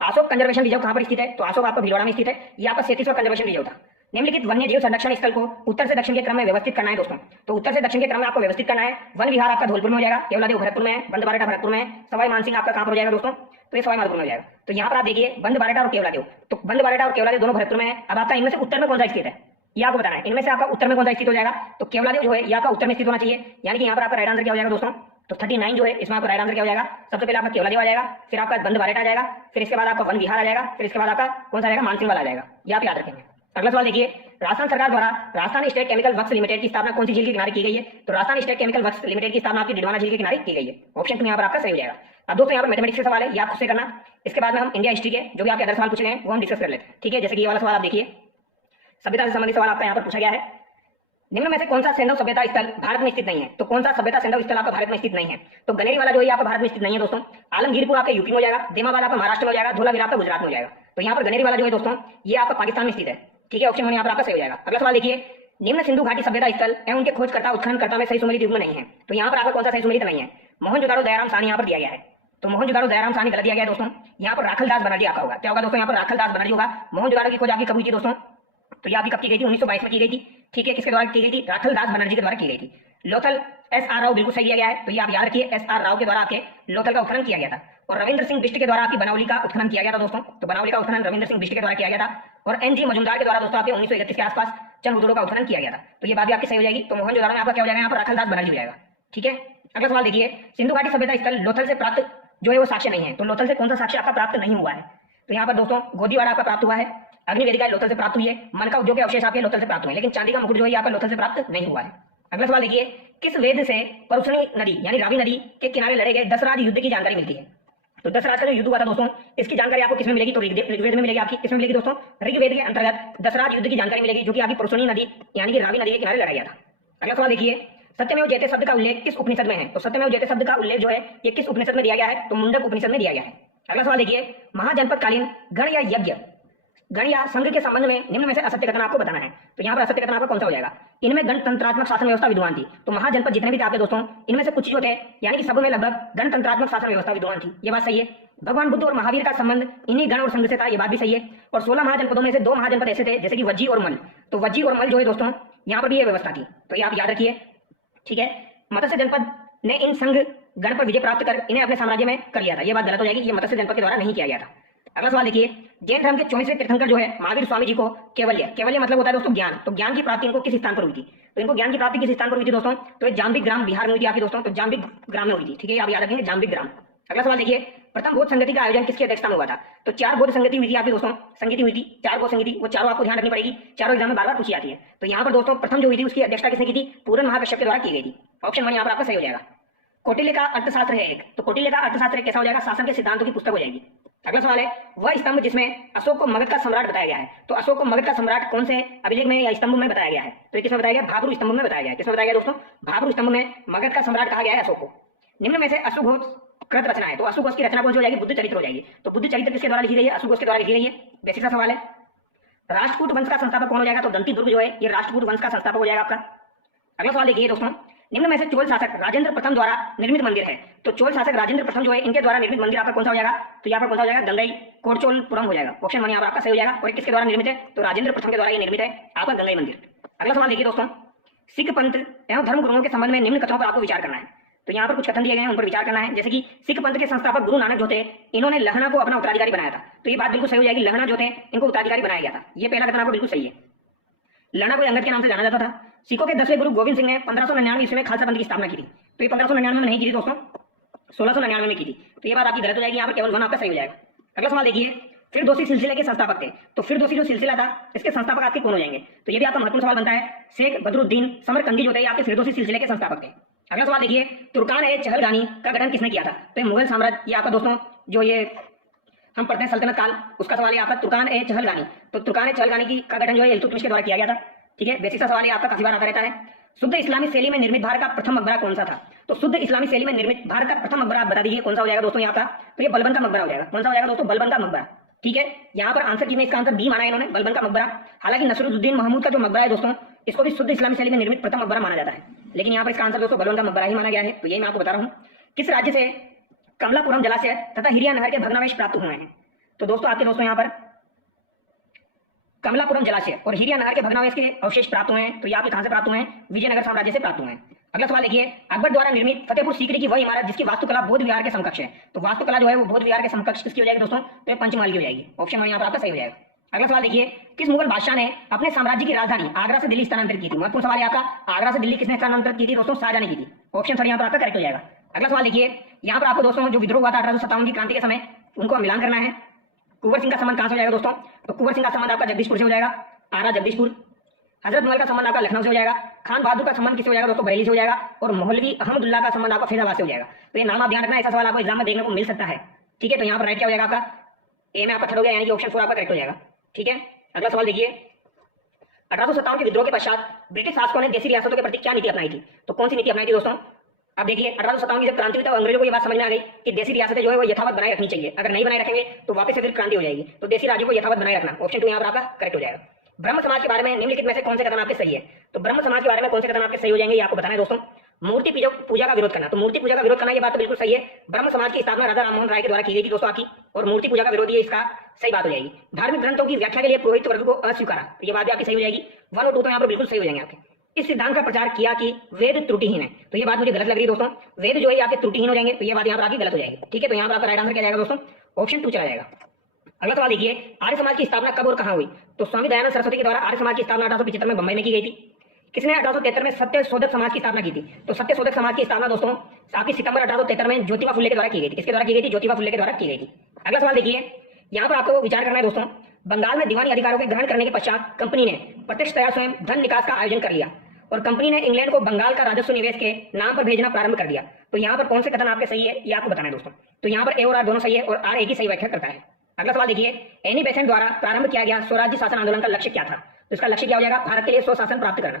अशोक कंजर्वेशन रिजर्व कहां पर स्थित है? तो अशोक आपका भीलवाड़ा में स्थित है। ये आपका 37वां कंजर्वेशन रिजर्व था। निम्नलिखित वन्य जीव संरक्षण स्थल को उत्तर से दक्षिण के क्रम में व्यवस्थित करना है दोस्तों। तो उत्तर से दक्षिण के क्रम में आपको व्यवस्थित करना है। वन विहार आपका धौलपुर में हो जाएगा, केवलादेव भरतपुर में है, बंदबारेटा भरतपुर में है, सवाई मानसिंह आपका कहां पर हो जाएगा दोस्तों? तो ये सवाई माधोपुर में हो जाएगा। तो यहाँ पर आप देखिए बंदबारेटा और केवलादेव, तो बंदबारेटा और केवलादेव दोनों भरतपुर में है। अब आपका इनमें से उत्तर में कौन सा स्थित है ये आपको बताना है। इनमें से आपका उत्तर में कौन सा स्थित हो जाएगा? तो केवलादेव जो है ये आपका उत्तर में स्थित होना चाहिए। यानी कि यहाँ पर आपका राइट आंसर क्या हो जाएगा दोस्तों? तो 39 जो है इसमें आपका राइट आंसर क्या हो जाएगा? सबसे पहले आपका केवलादेव आ जाएगा, फिर आपका बंदबारेटा आ जाएगा, फिर इसके बाद आपका वन विहार आ जाएगा, फिर इसके बाद आपका कौन सा आएगा? मानसिंह वाला आ जाएगा। ये आप याद रखेंगे। अगला सवाल देखिए, राजस्थान सरकार द्वारा Rajasthan state chemical works limited की स्थापना कौन सी झील के किनारे की गई है? तो Rajasthan state chemical works limited की स्थापना आपकी डिडवाना झील के किनारे की गई है। ऑप्शन 2 यहाँ पर आपका सही हो जाएगा। अब दोस्तों यहाँ पर मैथमेटिक्स के सवाल है, ये आप खुद से करना। इसके बाद में हम इंडिया हिस्ट्री के जो भी आपके अदर सवाल पूछे गए हैं वो हम डिस्कस कर लेते हैं, ठीक है। जैसे कि ये वाला सवाल आप देखिए, सभ्यता से संबंधित सवाल आपका यहाँ पर पूछा गया है। निम्न में से कौन सा सैंधव सभ्यता स्थल भारत में स्थित नहीं है? तो कौन सा सभ्यता सैंधव स्थल आपका भारत में स्थित नहीं है? तो गनेरी वाला जो है आपका भारत में स्थित नहीं है दोस्तों। आलमगीरपुर आपका यूपी में हो जाएगा, देमाबाद आपका महाराष्ट्र में हो जाएगा, धोलावीरा आपका गुजरात में हो जाएगा। तो यहाँ पर गनेरी वाला जो है दोस्तों ये आपका पाकिस्तान में स्थित है। ठीक है, ऑप्शन वन यहाँ पर आपका सही हो जाएगा। अगला सवाल देखिए, निम्न सिंधु घाटी सभ्यता स्थल एवं उनके खोजकर्ता उत्खननकर्ता में सही सुमेलित युग्म नहीं है। तो यहाँ पर आपका कौन सा सही सुमेलित नहीं है? मोहनजोदाड़ो दयाराम साहनी यहाँ पर दिया गया है। तो मोहनजोदाड़ो दयाराम साहनी गलत दिया गया है दोस्तों। यहाँ पर राखलदास बनर्जी आपका होगा। क्या होगा दोस्तों? यहाँ पर राखलदास बनर्जी होगा। मोहनजोदाड़ो की खोज आपकी कब हुई थी दोस्तों? तो ये आपकी कब की गई थी? 1922 में की गई थी। ठीक है, किसके द्वारा की गई थी? राखलदास बनर्जी के द्वारा की गई थी। लोथल एस.आर. राव बिल्कुल सही दिया गया है। तो ये आप याद रखिए, एस.आर. राव के द्वारा आपके लोथल का उत्खनन किया गया था। और रविंद्र सिंह बिष्ट के द्वारा आपकी बनावली का उत्खनन किया गया था दोस्तों। तो बनावली का उत्खनन रविंद्र सिंह बिष्ट के द्वारा किया गया था। और एन.जी. मजुमदार के द्वारा दोस्तों आपके 1931 के आसपास चंद्रभूतों का उत्खनन किया गया था। तो ये बात भी आपकी सही हो जाएगी। तो मोहनजोदाड़ो में आपका क्या हो जाएगा? यहाँ पर राखलदास बनर्जी हो जाएगा। ठीक है, अगला सवाल देखिए, सिंधु घाटी सभ्यता स्थल लोथल से प्राप्त जो है वो साक्ष्य नहीं है। तो लोथल से कौन सा साक्ष्य आपका प्राप्त नहीं हुआ है? तो यहाँ पर दोस्तों गोदीवाड़ा आपका प्राप्त हुआ है, अग्निवेदिका लोथल से प्राप्त हुई है, मन का उद्योग के अवशेष आपके लोथल से प्राप्त हुए, लेकिन चांदी का मुकुट जो है यहाँ पर लोथल से प्राप्त नहीं हुआ है। अगला सवाल देखिए, किस वेद से परुषणी नदी यानी रावी नदी के किनारे लड़े गए दसराज युद्ध की जानकारी मिलती है? तो दसराज का जो युद्ध हुआ था दोस्तों, इसकी जानकारी आपको किसमें मिलेगी? तो ऋग्वेद में मिलेगी। आपकी किसमें मिलेगी दोस्तों? ऋग्वेद के अंतर्गत दसराज युद्ध की जानकारी मिलेगी, जो कि आपकी परुषणी नदी यानी कि रावी नदी के किनारे लड़ा गया था। अगला सवाल देखिए, सत्यमेव जयते शब्द का उल्लेख किस उपनिषद में है? तो सत्यमेव जयते शब्द का उल्लेख जो है ये किस उपनिषद में दिया गया है? तो मुंडक उपनिषद में दिया गया है। अगला सवाल देखिए, महाजनपदकालीन गण या यज्ञ गण या संघ के संबंध में निम्न में से असत्य कथन आपको बताना है। तो यहाँ पर असत्य कथन आपका कौन सा हो जाएगा? इनमें गणतंत्रात्मक शासन व्यवस्था विद्वान थी। तो महाजनपद जितने भी थे आपके दोस्तों, इनमें से कुछ जो थे यानी कि सब में लगभग गणतंत्रात्मक शासन व्यवस्था विद्वान थी। ये बात सही है। भगवान बुद्ध और महावीर का संबंध इन्हीं गण और संघ से था। ये बात भी सही है। और 16 महाजनपदों में से 2 महाजनपद ऐसे थे जैसे कि वज्जी और मल। तो वज्जी और मल जो है दोस्तों यहाँ पर भी ये व्यवस्था थी। तो ये आप याद रखिए। ठीक है, मत्स्य जनपद ने इन संघ गण पर विजय प्राप्त कर इन्हें अपने साम्राज्य में कर लिया था। ये बात गलत हो जाएगी, ये मत्स्य जनपद के द्वारा नहीं किया गया था। अगला सवाल देखिए, जैन धर्म के 24वें तीर्थंकर जो है महावीर स्वामी जी को केवल्य मतलब होता है दोस्तों ज्ञान। तो ज्ञान की प्राप्ति इनको किस स्थान पर हुई थी? तो इनको ज्ञान की प्राप्ति किस स्थान पर हुई थी दोस्तों? तो जाम्बिक ग्राम बिहार में हुई थी आपकी दोस्तों। तो जाम्बिक ग्राम में हुई थी। ठीक है, आप याद रखेंगे जाम्बिक ग्राम। अगला सवाल देखिए, प्रथम बौद्ध संगति का आयोजन किसकी अध्यक्षता में हुआ था? तो 4 बौद्ध संगति हुई थी आपकी दोस्तों, संगति हुई थी 4 बौद्ध संगति। वो चारों आपको ध्यान रखनी पड़ेगी, चारों एग्जाम में बार बार पूछी जाती है। तो यहाँ पर दोस्तों प्रथम जो हुई थी उसकी अध्यक्षता किसने की थी? पूरन महाकश्यप के द्वारा की गई थी। ऑप्शन 1 यहाँ पर आपका सही हो जाएगा। कौटिल्य का अर्थशास्त्र है एक। तो कौटिल्य का अर्थशास्त्र कैसा हो जाएगा? शासन के सिद्धांतों की पुस्तक हो जाएगी। अगला सवाल है, वह स्तंभ जिसमें अशोक को मगध का सम्राट बताया गया है। तो अशोक को मगध का सम्राट कौन से अभिलेख में या स्तंभ में बताया गया है? तो किसमें बताया गया? भाभरू स्तंभ में बताया गया है। किसमें बताया गया दोस्तों? भाभरू स्तंभ में मगध का सम्राट कहा गया है अशोक को। निम्न में से अश्वघोष कृत रचना है। तो अश्वघोष की रचना कौन सी हो जाएगी? बुद्ध चरित्र हो जाएगी। तो बुद्ध चरित्र किसके द्वारा लिखी गई है? अश्वघोष के द्वारा लिखी गई है। बेसिक सा सवाल है। राष्ट्रकूट वंश का संस्थापक कौन हो जाएगा? तो दंती दुर्ग जो है ये राष्ट्रकूट वंश का संस्थापक हो जाएगा आपका। अगला सवाल देखिए दोस्तों, निम्न में से चोल शासक राजेंद्र प्रथम द्वारा निर्मित मंदिर है। तो चोल शासक राजेंद्र प्रथम जो है इनके द्वारा निर्मित मंदिर आपका कौन सा हो जाएगा? तो यहाँ पर कौन सा हो जाएगा? गंगई कोटचोलपुरम हो जाएगा। ऑप्शन 1 यहाँ पर आपका सही हो जाएगा। और किसके द्वारा निर्मित है? तो राजेंद्र प्रथम के द्वारा ये निर्मित है आपका गंगई मंदिर। अगला सवाल देखिए दोस्तों, सिख पंथ एवं धर्म गुरुओं के संबंध में निम्न कथनों पर आपको विचार करना है। तो यहाँ पर कुछ कथन दिए गए हैं, उन पर विचार करना है। जैसे कि सिख पंथ के संस्थापक गुरु नानक जो थे इन्होंने लहना को अपना उत्तराधिकारी बनाया था। तो ये बात बिल्कुल सही हो जाएगी। लहना जो थे इनको उत्तराधिकारी बनाया गया था। ये पहला कथन आपको बिल्कुल सही है। लहना को अंगद के नाम से जाना जाता था। सिखों के 10वें गुरु गोविंद सिंह ने 1599 ईस्वी में खालसा पंथ की स्थापना की थी। तो ये 1599 में नहीं की थी दोस्तों, 1699 में की थी। तो ये बात आपकी गलत हो जाएगी। यहाँ पर केवल 1 आपका सही हो जाएगा। अगला सवाल देखिए, फिरदौसी सिलसिले के संस्थापक थे। तो फिरदौसी जो सिलसिला था इसके संस्थापक आपके कौन हो जाएंगे? तो ये भी आपका महत्वपूर्ण सवाल बनता है। शेख बदरुद्दीन समरकंदी जो थे आपके फिरदौसी सिलसिले के संस्थापक थे। अगला सवाल देखिए, तुर्कान ए चहलगानी का गठन किसने किया था? तो ये मुगल साम्राज्य, ये आपका दोस्तों जो ये हम पढ़ते हैं सल्तनत काल, उसका सवाल है आपका तुर्कान ए चहलगानी। तो तुर्कान ए चहलगानी का गठन जो है इल्तुतमिश के द्वारा किया गया था। ठीक है, बेसिक सा सवाल है आपका, काफी बार आता रहता है। शुद्ध इस्लामी शैली में निर्मित भारत का प्रथम मकबरा कौन सा था? तो शुद्ध इस्लामी शैली में निर्मित भारत का प्रथम मकबरा आप बता दीजिए कौन सा हो जाएगा दोस्तों यहाँ का? तो ये बलबन का मकबरा हो जाएगा। कौन सा हो जाएगा दोस्तों? बलबन का मकबरा। ठीक है, यहाँ पर आंसर की में इसका आंसर बी माना है इन्होंने, बलबन का मकबरा। हालांकि नसरुद्दीन महमूद का जो मकबरा है दोस्तों इसको भी शुद्ध इस्लामी शैली में निर्मित प्रथम मकबरा माना जाता है, लेकिन यहाँ पर इसका आंसर दोस्तों बलबन का मकबरा ही माना गया है। तो ये मैं आपको बता रहा हूँ। किस राज्य से कमलापुरम जलाशय तथा हिरिया नहर के भग्नावशेष प्राप्त हुए हैं? तो दोस्तों आपके दोस्तों यहाँ पर कमलापुरम जलाशय और हिरिया नहर के भग्नावशेष के अवशेष प्राप्त हुए हैं। तो ये आपके कहां से प्राप्त हुए हैं? विजयनगर साम्राज्य से प्राप्त हुए हैं। अगला सवाल देखिए, अकबर द्वारा निर्मित फतेहपुर सीकरी की वह इमारत जिसकी वास्तुकला बौद्ध विहार के समकक्ष है। तो वास्तुकला जो है वो बौद्ध विहार के समकक्ष किसकी हो जाएगी दोस्तों? तो ये पंचमहल की हो जाएगी। ऑप्शन 1 यहाँ पर आपका सही हो जाएगा। अगला सवाल देखिए, किस मुगल बादशाह ने अपने साम्राज्य की राजधानी आगरा से दिल्ली स्थानांतरित की थी? महत्वपूर्ण सवाल है आपका। आगरा से दिल्ली किसने स्थानांतरित की थी दोस्तों? शाहजहां ने की थी। ऑप्शन 3 यहाँ पर आपका करेक्ट हो जाएगा। अगला सवाल देखिए, यहाँ पर आपको दोस्तों जो विद्रोह हुआ था 1857 की क्रांति के समय उनको मिलान करना है। कुंवर सिंह का संबंध कहां से हो जाएगा दोस्तों? तो कुंवर सिंह का संबंध आपका जगदीशपुर से हो जाएगा, आरा जगदीशपुर। हजरत महल का संबंध आपका लखनऊ से हो जाएगा। खान बहादुर का संबंध किससे हो जाएगा दोस्तों? बरेली से हो जाएगा। और मौलवी अहमदुल्लाह का संबंध आपका फैजाबाद से हो जाएगा। तो ये नाम आप ध्यान रखना, ऐसा सवाल आपको एग्जाम में देखने को मिल सकता है। ठीक है, तो यहाँ पर राइट क्या हो जाएगा आपका? ए में आपका थर्ड हो गया, यानी कि ऑप्शन 4 आपका करेक्ट हो जाएगा। ठीक है, अगला सवाल देखिए, 1857 के विद्रोह के पश्चात ब्रिटिश शासकों ने देशी रियासतों के प्रति क्या नीति अपनाई थी? तो कौन सी नीति अपनाई थी दोस्तों? अब देखिए 1857 की जब क्रांति हुई तब अंग्रेजों को ये बात समझ में आ गई कि देशी रियासतें जो है वो यथावत बनाए रखनी चाहिए, अगर नहीं बनाए रखेंगे तो वापस से फिर क्रांति हो जाएगी। तो देशी राज्यों को यथावत बनाए रखना, ऑप्शन 2 यहाँ पर आपका करेक्ट हो जाएगा। ब्रह्म समाज के बारे में निम्नलिखित में से कौन से कथन आपके सही है? तो ब्रह्म समाज के बारे में कौन से कथन आपके सही हो जाएंगे ये आपको बताना है दोस्तों। मूर्ति पूजा का विरोध करना, तो मूर्ति पूजा का विरोध करना ये बात तो बिल्कुल सही है। ब्रह्म समाज की स्थापना राजा राममोहन राय के द्वारा की गई थी दोस्तों आपकी, और मूर्ति पूजा का विरोध ये इसका सही बात हो जाएगी। धार्मिक ग्रंथों की व्याख्या के लिए पुरोहित वर्ग को अस्वीकारा, तो ये बात भी आपकी सही हो जाएगी। 1 और 2 तो यहाँ पर बिल्कुल सही हो जाएंगे आपके। इस सिद्धांत का प्रचार किया कि वेद त्रुटिहीन है, तो ये बात मुझे गलत लग रही है दोस्तों। वेद जो है आपके त्रुटिहीन हो जाएंगे, तो ये बात यहाँ पर आपकी गलत हो जाएगी। ठीक है, तो यहाँ पर आपका राइट आंसर क्या जाएगा दोस्तों? ऑप्शन 2 चला जाएगा। अगला सवाल देखिए, आर्य समाज की स्थापना कब और कहां हुई? तो स्वामी दयानंद सरस्वती के द्वारा आर्य समाज की स्थापना 1875 में बंबई में की गई थी। किसने 1873 में सत्य शोधक समाज की स्थापना की थी? तो सत्य शोधक समाज की स्थापना दोस्तों आपकी सितंबर 1873 में ज्योतिबा फुले के द्वारा की गई थी। किसके द्वारा की गई थी? ज्योतिबा फुले के द्वारा की गई थी। अगला सवाल देखिए, यहाँ पर आपको विचार करना है दोस्तों। बंगाल में दीवानी अधिकारों के ग्रहण करने के पश्चात कंपनी ने प्रत्यक्षतया स्वयं धन निकास का आयोजन कर लिया और कंपनी ने इंग्लैंड को बंगाल का राजस्व निवेश के नाम पर भेजना प्रारंभ कर दिया। तो यहाँ पर कौन से कथन आपके सही है ये आपको बताना है दोस्तों। तो यहाँ पर ए और आर दोनों सही है और आर एक ही सही व्याख्या करता है। अगला सवाल देखिए, एनी बेसेंट द्वारा प्रारंभ किया गया स्वराज्य शासन आंदोलन का लक्ष्य क्या था? तो इसका लक्ष्य क्या हो जाएगा? भारत के लिए स्वशासन प्राप्त करना।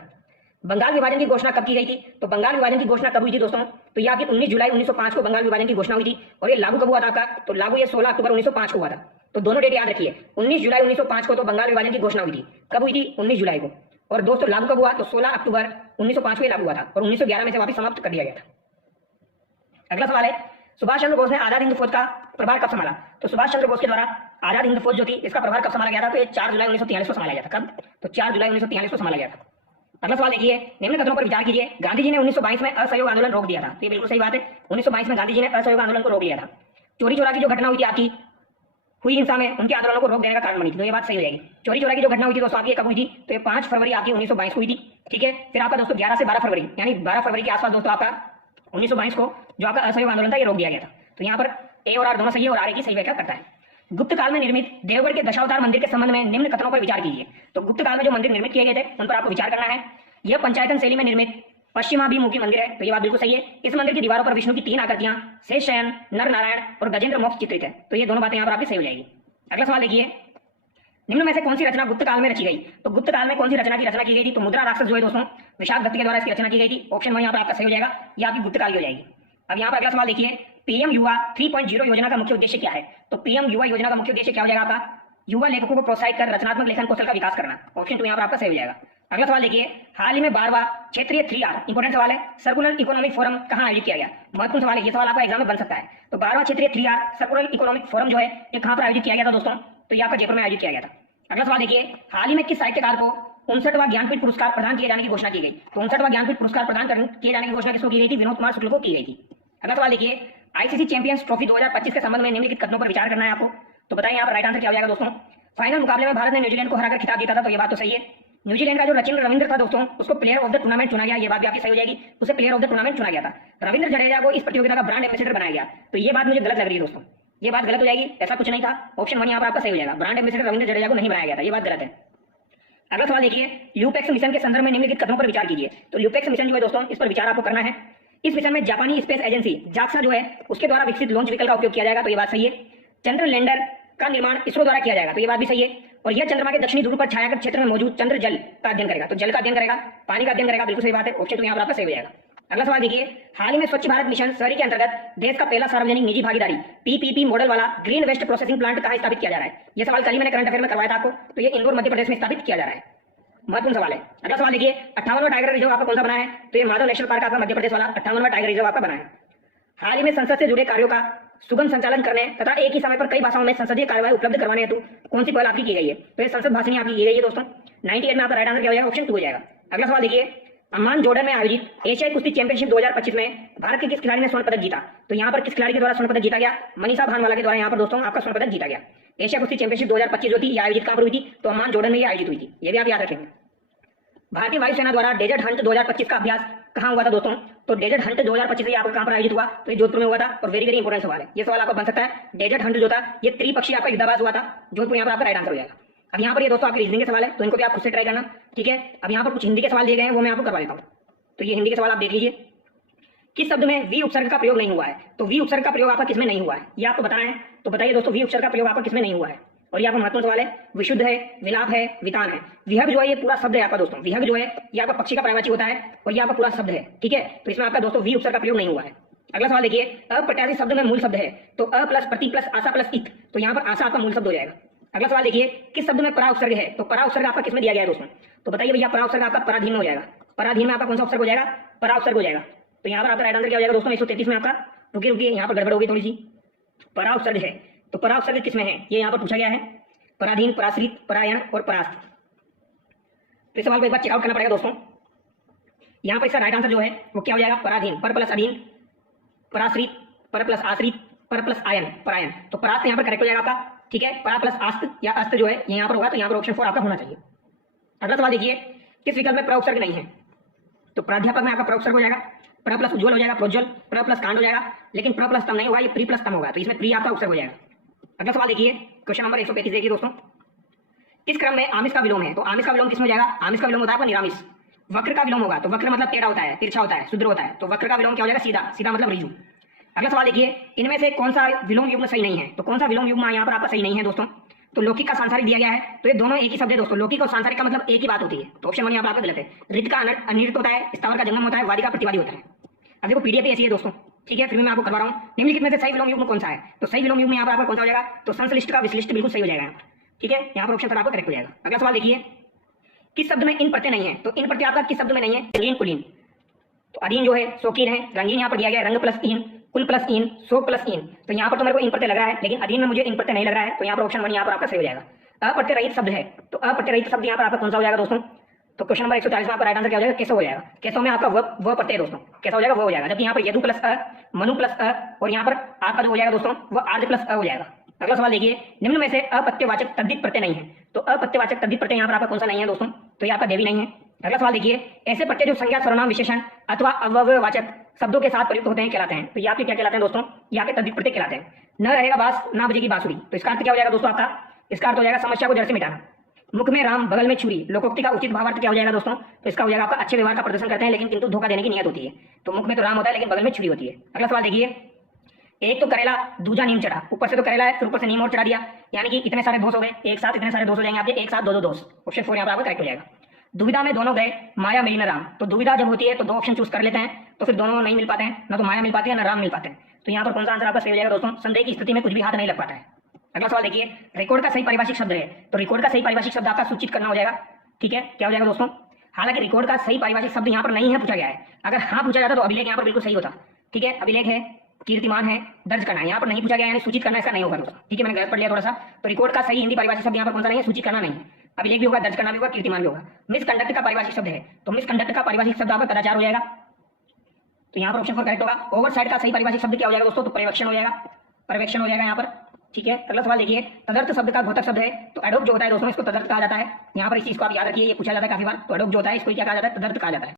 बंगाल विभाजन की घोषणा कब की गई थी? तो बंगाल विभाजन की घोषणा कब हुई थी दोस्तों? तो ये आपकी 19 जुलाई 1905 को बंगाल विभाजन की घोषणा हुई थी। और ये लागू कब हुआ था आपका? तो लागू ये 16 अक्टूबर 1905 को हुआ था। तो दोनों डेट याद रखिए, 19 जुलाई 1905 को तो बंगाल विभाजन की घोषणा हुई थी। कब हुई थी? 19 जुलाई को। और दोस्तों लागू कब हुआ? तो 16 अक्टूबर 1905 को लागू हुआ था और 1911 में से वापस समाप्त कर दिया गया था। अगला सवाल है, सुभाष चंद्र बोस ने आजाद हिंद फौज का प्रभार कब संभाला? तो सुभाष चंद्र बोस के द्वारा आजाद हिंद फौज जो थी इसका प्रभार कब संभाला गया था? तो ये 4 जुलाई 1943 को संभाला गया था। कब? तो 4 जुलाई 1943 को संभाला गया था। अगला सवाल देखिए, निम्न कथनों पर विचार कीजिए। गांधी जी ने 1922 में असहयोग आंदोलन रोक दिया था। तो ये बिल्कुल सही बात है, 1922 में गांधी जी ने असहयोग आंदोलन को रोक लिया था। चोरी चोरा की जो घटना हुई थी आपकी हुई हिंसा में, उनके आंदोलनों को रोक देने का कारण बनी थी। तो ये बात सही हो जाएगी। चोरी चोरा की जो घटना हुई थी दोस्तों आपकी कब हुई थी? तो ये 5 फरवरी आपकी 1922 को हुई थी। ठीक है, फिर आपका दोस्तों 11 से 12 फरवरी यानी 12 फरवरी के आसपास दोस्तों आपका 1922 को जो आपका असहयोग आंदोलन था ये रोक दिया गया था। तो यहाँ पर ए और आर दोनों सही है और आर की सही व्याख्या करता है। गुप्त काल में निर्मित देवगढ़ के दशावतार मंदिर के संबंध में निम्न कथनों पर विचार कीजिए। तो गुप्त काल में जो मंदिर निर्मित किए गए थे उन पर आपको विचार करना है। यह पंचायतन शैली में निर्मित पश्चिमाभिमुखी मंदिर है। तो ये बात बिल्कुल सही है। इस मंदिर की दीवारों पर विष्णु की 3 आकृतियां शेष शयन, नर नारायण और गजेंद्र मोक्ष चित्रित है। तो ये दोनों बातें यहाँ पर आपकी सही हो जाएगी। अगला सवाल देखिए, निम्न में से कौन सी रचना गुप्त काल में रची गई? तो गुप्त काल में कौन सी रचना की गई थी? तो मुद्रा राक्षस जो है दोस्तों विशाख दत्त के द्वारा इसकी रचना की गई थी। ऑप्शन 1 यहाँ पर आपका सही हो जाएगा, ये आपकी गुप्त काल की हो जाएगी। अब यहाँ पर अगला सवाल देखिए, पीएम युवा 3.0 योजना का मुख्य उद्देश्य क्या है? तो पीएम युवा योजना का मुख्य उद्देश्य क्या हो जाएगा आपका? युवा लेखकों को प्रोत्साहित कर रचनात्मक लेखन कौशल का विकास करना। ऑप्शन 2 यहाँ पर आपका सही हो जाएगा। अगला सवाल देखिए, हाल ही में 12वां क्षेत्रीय 3R इंपोर्टेंट सवाल है, सर्कुलर इकोनॉमिक फोरम कहां आयोजित किया गया? महत्वपूर्ण सवाल है, ये सवाल आपका एग्जाम में बन सकता है। तो 12वां क्षेत्रीय 3R सर्कुलर इकोनॉमिक फोरम जो है ये कहां पर आयोजित किया गया था दोस्तों? तो ये आपका जयपुर में आयोजित किया गया था। अगला सवाल देखिए, हाल ही में किस साहित्यकार को 59वां ज्ञानपीठ पुरस्कार प्रदान किए जाने की घोषणा की गई? तो 59वां ज्ञानपीठ पुरस्कार प्रदान किए जाने की घोषणा किसको की गई थी? विनोद कुमार शुक्ल को की गई थी। अगला सवाल देखिए, आईसीसी चैंपियंस ट्रॉफी 2025 के संबंध में निम्नलिखित कथनों पर विचार करना है आपको। तो बताइए यहाँ पर राइट आंसर क्या हो जाएगा दोस्तों? फाइनल मुकाबले में भारत ने न्यूजीलैंड को हराकर खिताब जीता था। तो ये बात तो सही है। न्यूजीलैंड का जो रचिन रविंद्र था दोस्तों उसको प्लेयर ऑफ द टूर्नामेंट चुना गया। ये बात भी आपकी सही हो जाएगी, उसे प्लेयर ऑफ द टूर्नामेंट चुना गया था। रविंद्र जडेजा को इस प्रतियोगिता का ब्रांड एम्बेसडर बनाया गया। तो ये बात मुझे गलत लग रही है दोस्तों, ये बात गलत हो जाएगी, ऐसा कुछ नहीं था। ऑप्शन 1 यहाँ पर आपका सही हो जाएगा, ब्रांड एम्बेसडर रविंद्र जडेजा को नहीं बनाया गया था, ये बात गलत है। अगला सवाल देखिए, ल्यूपेक्स मिशन के संदर्भ में निम्नलिखित कथनों पर विचार कीजिए। तो ल्यूपेक्स मिशन जो है दोस्तों इस पर विचार आपको करना है। इस मिशन में जापानी स्पेस एजेंसी जाक्सा जो है उसके द्वारा विकसित लॉन्च व्हीकल का उपयोग किया जाएगा। तो ये बात सही है। चंद्र लैंडर का निर्माण इसरो द्वारा किया जाएगा। तो ये बात भी सही है। और यह चंद्रमा के दक्षिणी ध्रुव पर छायाकृत क्षेत्र में मौजूद चंद्र जल का अध्ययन करेगा। तो जल का अध्ययन करेगा, पानी का अध्ययन करेगा, बिल्कुल सही बात है। ऑप्शन 2 यहाँ पर आपका सही हो जाएगा। अगला सवाल देखिए, हाल ही में स्वच्छ भारत मिशन शहरी के अंतर्गत देश का पहला सार्वजनिक निजी भागीदारी पीपीपी मॉडल वाला ग्रीन वेस्ट प्रोसेसिंग प्लांट कहाँ स्थापित किया जा रहा है? ये सवाल कल ही मैंने करंट अफेयर में करवाया था आपको। तो ये इंदौर मध्य प्रदेश में स्थापित किया जा रहा है, महत्वपूर्ण सवाल है। अगला सवाल देखिए, 58वां टाइगर रिजर्व आपका कौन सा बना है? तो ये माधव नेशनल पार्क आपका मध्य प्रदेश वाला 58वां टाइगर रिजर्व आपका बना है। हाल ही में संसद से जुड़े कार्यों का सुगम संचालन करने तथा एक ही समय पर कई भाषाओं में संसदीय कार्यवाही उपलब्ध करवाने हेतु कौन सी पहल आपकी की गई है? तो ये संसद भाषणी आपकी की गई है दोस्तों। 98 में आपका राइट आंसर क्या हो जाएगा? ऑप्शन 2 हो जाएगा। अगला सवाल देखिए, अम्मान जॉर्डन में आयोजित एशियाई कुश्ती चैंपियनशिप 2025 में भारत के किस खिलाड़ी ने स्वर्ण पदक जीता? तो यहाँ पर किस खिलाड़ी के द्वारा स्वर्ण पदक जीता गया? मनीषा भानवाला के द्वारा यहाँ पर दोस्तों आपका स्वर्ण पदक जीता गया। एशिया कुश्ती चैंपियनशिप 2025 जो थी ये आयोजित कहाँ पर हुई थी? तो अम्मान जॉर्डन में आयोजित हुई थी, ये भी आप याद रखेंगे। भारतीय वायुसेना द्वारा डेजर्ट हंट 2025 का अभ्यास कहाँ हुआ था दोस्तों? तो डेजर्ट हंट 2025 आपको कहाँ पर आयोजित हुआ? तो ये जोधपुर में हुआ था। और वेरी वेरी इंपोर्टेंट सवाल है, ये सवाल आपको बन सकता है। डेजर्ट हंट जो था ये त्रिपक्षीय आपका युद्धाभ्यास हुआ था जोधपुर, यहाँ पर आपका राइट आंसर हो जाएगा। अब यहाँ पर ये दोस्तों आपके रीजनिंग के सवाल है तो इनको भी आप खुद से ट्राई करना, ठीक है। अब यहाँ पर कुछ हिंदी के सवाल दिए गए हैं वो मैं आपको करवा देता हूँ। तो ये हिंदी के सवाल आप देख लीजिए। किस शब्द में वी उपसर्ग का प्रयोग नहीं हुआ है? तो वी उपसर्ग का प्रयोग आपका किसमें नहीं हुआ है ये आपको बताना है। तो बताइए दोस्तों, वी उपसर्ग का प्रयोग आपका किसमें नहीं हुआ है? और ये आपका महत्वपूर्ण सवाल है, विशुद्ध है, विलाप है, वितान है। विहग जो है ये पूरा शब्द है आपका दोस्तों, विहग जो है ये आपका पक्षी का पर्यायवाची होता है और ये आपका पूरा शब्द है, ठीक है। तो इसमें आपका दोस्तों वी उपसर्ग का प्रयोग नहीं हुआ है। अगला सवाल देखिए, अप्रत्याशी शब्द में मूल शब्द है, तो अ प्लस प्रति प्लस आशा प्लस इत, तो यहाँ पर आशा आपका मूल शब्द हो जाएगा। अगला सवाल देखिए, किस शब्द में परा उपसर्ग है, तो परा उपसर्ग आपका किसमें दिया गया है दोस्तों, तो बताइए भैया। परा उपसर्ग आपका पराधीन में हो जाएगा। पराधीन में आपका कौन सा उपसर्ग हो जाएगा, परा उपसर्ग हो जाएगा। तो यहाँ पर आपका राइट आंसर क्या हो जाएगा दोस्तों, 133 में आपका, रुकिए रुकिए यहाँ पर गड़बड़ होगी थोड़ी सी, परा उपसर्ग है, तो परा उपसर्ग किसमें है ये यहाँ पर पूछा गया है, पराधीन, पराश्रित, परायण और परास्त। तो इस सवाल को एक बार चेकआउट करना पड़ेगा दोस्तों। यहाँ पर इसका राइट आंसर जो है वो क्या हो जाएगा, पराधीन, पर प्लस अधीन, पराश्रित, पर प्लस आश्रित, पर प्लस आयन, परायण। तो परास्त यहाँ पर करेक्ट हो जाएगा आपका, ठीक है। परा प्लस आस्त या अस्त जो है ये यहाँ पर होगा, तो यहाँ पर ऑप्शन 4 आपका होना चाहिए। अगला सवाल देखिए, किस विकल्प में प्रउपसर्ग नहीं है, तो प्राध्यापक में आपका प्रउपसर्ग हो जाएगा, प्र प्लस उज्ज्वल हो जाएगा, प्रोज्वल, प्र प्लस कांड हो जाएगा, लेकिन प्र प्लस तम नहीं होगा, ये प्री प्लस तम होगा, तो इसमें प्री आपका उपसर्ग हो जाएगा। अगला सवाल देखिए, क्वेश्चन नंबर 135 देखिए दोस्तों, किस क्रम में आमिष का विलोम है, तो आमिष का विलोम किसमें हो जाएगा, आमिष का विलोम होता है आपका निरामिष। वक्र का विलोम होगा, तो वक्र मतलब टेढ़ा होता है, तिरछा होता है, शुद्र होता है, तो वक्र का विलोम क्या हो जाएगा, सीधा, सीधा मतलब ऋजु। अगला सवाल देखिए, इनमें से कौन सा विलोम युग्म सही नहीं है, तो कौन सा विलोम युग्म यहाँ पर आपका सही नहीं है दोस्तों, तो लौकिक का सांसारिक दिया गया है, तो ये दोनों एक ही शब्द है दोस्तों, लौकिक और सांसारिक का मतलब एक ही बात होती है, तो ऑप्शन 1 यहाँ पर आपका गलत है। ऋत का अनिर्त होता है, स्थावर का जंगम होता है, वादी का प्रतिवादी होता है। अब देखो पीडीएफ ऐसी है दोस्तों, ठीक है, फिर मैं आपको करवा रहा हूँ। निम्नलिखित में से सही विलोम युग्म कौन सा है, तो सही विलोम युग्म यहाँ पर आपका कौन सा हो जाएगा, तो संश्लिष्ट का विश्लिष्ट बिल्कुल सही हो जाएगा, ठीक है, यहाँ पर ऑप्शन सर आपको करेक्ट हो जाएगा। अगला सवाल देखिए, किस शब्द में इन प्रत्यय नहीं है, तो इन प्रत्यय आपका किस शब्द में नहीं है, रंगीन कुलीन, तो अधीन जो है शौकीन है, रंगीन यहाँ पर दिया गया है, रंग प्लस इन, कुल प्लस इन, शोक प्लस इन, तो यहाँ पर तो मेरे को इन प्रत्यय लग रहा है, लेकिन अधीन में मुझे इन प्रत्यय नहीं लग रहा है, तो यहाँ पर ऑप्शन 1 यहाँ पर आपका सही हो जाएगा। अप्रत्यय रहित शब्द है, तो अप्रत्यय रहित शब्द यहाँ पर आपका कौन सा हो जाएगा दोस्तों, तो क्वेश्चन नंबर 140 में आपका राइट आंसर क्या हो जाएगा, केशव हो जाएगा। केशव में आपका व प्रत्यय दोस्तों, कैसा हो जाएगा, वो हो जाएगा, जबकि यहाँ पर यदु प्लस अ, मनु प्लस अ, और यहाँ पर आपका जो हो जाएगा दोस्तों वो आर्ज प्लस अ हो जाएगा। अगला सवाल देखिए, निम्न में से अपत्यवाचक तद्धित प्रत्यय नहीं है, तो अपत्यवाचक तद्धित प्रत्यय यहाँ पर आपका कौन सा नहीं है दोस्तों, तो ये आपका देवी नहीं है। अगला सवाल देखिए, ऐसे प्रत्यय जो संज्ञा, सर्वनाम, विशेषण अथवा अव्ययवाचक शब्दों के साथ प्रयुक्त होते हैं कहलाते हैं, तो ये आपके क्या कहलाते हैं दोस्तों, ये आपके तद्धित प्रत्यय कहलाते हैं। न रहेगा बांस, ना बजेगी बांसुरी, तो इसका अर्थ क्या हो जाएगा दोस्तों आपका, इसका अर्थ हो जाएगा समस्या को जड़ से मिटाना। मुख में राम, बगल में छुरी, लोकोक्ति का उचित भावार्थ क्या हो जाएगा दोस्तों, तो इसका हो जाएगा आपका अच्छे व्यवहार का प्रदर्शन करते हैं, लेकिन किंतु धोखा देने की नियत होती है, तो मुख में तो राम होता है लेकिन बगल में छुरी होती है। अगला सवाल देखिए, एक तो करेला, दूजा नीम चढ़ा, ऊपर से तो करेला है, फिर ऊपर से नीम और चढ़ा दिया, यानी कि इतने सारे दोष हो गए, एक साथ इतने सारे दोष हो जाएंगे आपके, एक साथ दो दोष, ऑप्शन 4 यहाँ पर आपका करेक्ट हो जाएगा। दुविधा में दोनों गए, माया मिली न राम, तो दुविधा जब होती है तो दो ऑप्शन चूज कर लेते हैं, तो फिर दोनों नहीं मिल पाते हैं, ना तो माया मिल पाती है ना राम मिल पाते हैं, तो यहाँ पर कौन सा आंसर आपका सही हो जाएगा दोस्तों, संदेह की स्थिति में कुछ भी हाथ नहीं लग पाता है। अगला सवाल देखिए, रिकॉर्ड का सही पारिभाषिक शब्द है, तो रिकॉर्ड का सही पारिभाषिक शब्द आपका सूचित करना हो जाएगा, ठीक है, क्या हो जाएगा दोस्तों। हालांकि रिकॉर्ड का सही पारिभाषिक शब्द यहाँ पर नहीं है पूछा गया है, अगर हाँ पूछा जाता तो अभिलेख यहाँ पर बिल्कुल सही होता, ठीक है, अभिलेख है, कीर्तिमान है, दर्ज करना है, यहाँ पर नहीं पूछा गया, यानी सूचित करना इसका नहीं होगा दोस्तों, ठीक है, मैंने गलत पढ़ लिया थोड़ा सा। तो रिकॉर्ड का सही हिंदी पारिभाषिक शब्द यहाँ पर कौन सा नहीं है, सूचित करना नहीं, अभिलेख भी होगा, दर्ज करना भी होगा, कीर्तिमान भी होगा। मिसकंडक्ट का पारिभाषिक शब्द है, तो मिसकंडक्ट का पारिभाषिक शब्द आपका कदाचार हो जाएगा, तो यहाँ पर ऑप्शन 4 करेक्ट होगा। ओवरसाइड का सही पारिभाषिक शब्द क्या हो जाएगा दोस्तों, तो पर्यवेक्षण हो जाएगा, पर्यवेक्षण हो जाएगा यहाँ पर, ठीक है। अगला सवाल देखिए, तदर्थ शब्द का घोतक शब्द है, तो एडोप जो होता है दोस्तों इसको तदर्थ कहा जाता है, यहाँ पर इस चीज को आप याद रखिए, ये पूछा जाता है काफी बार, तो एडोप जो होता है इसको क्या कहा जाता है, तदर्थ कहा जाता है।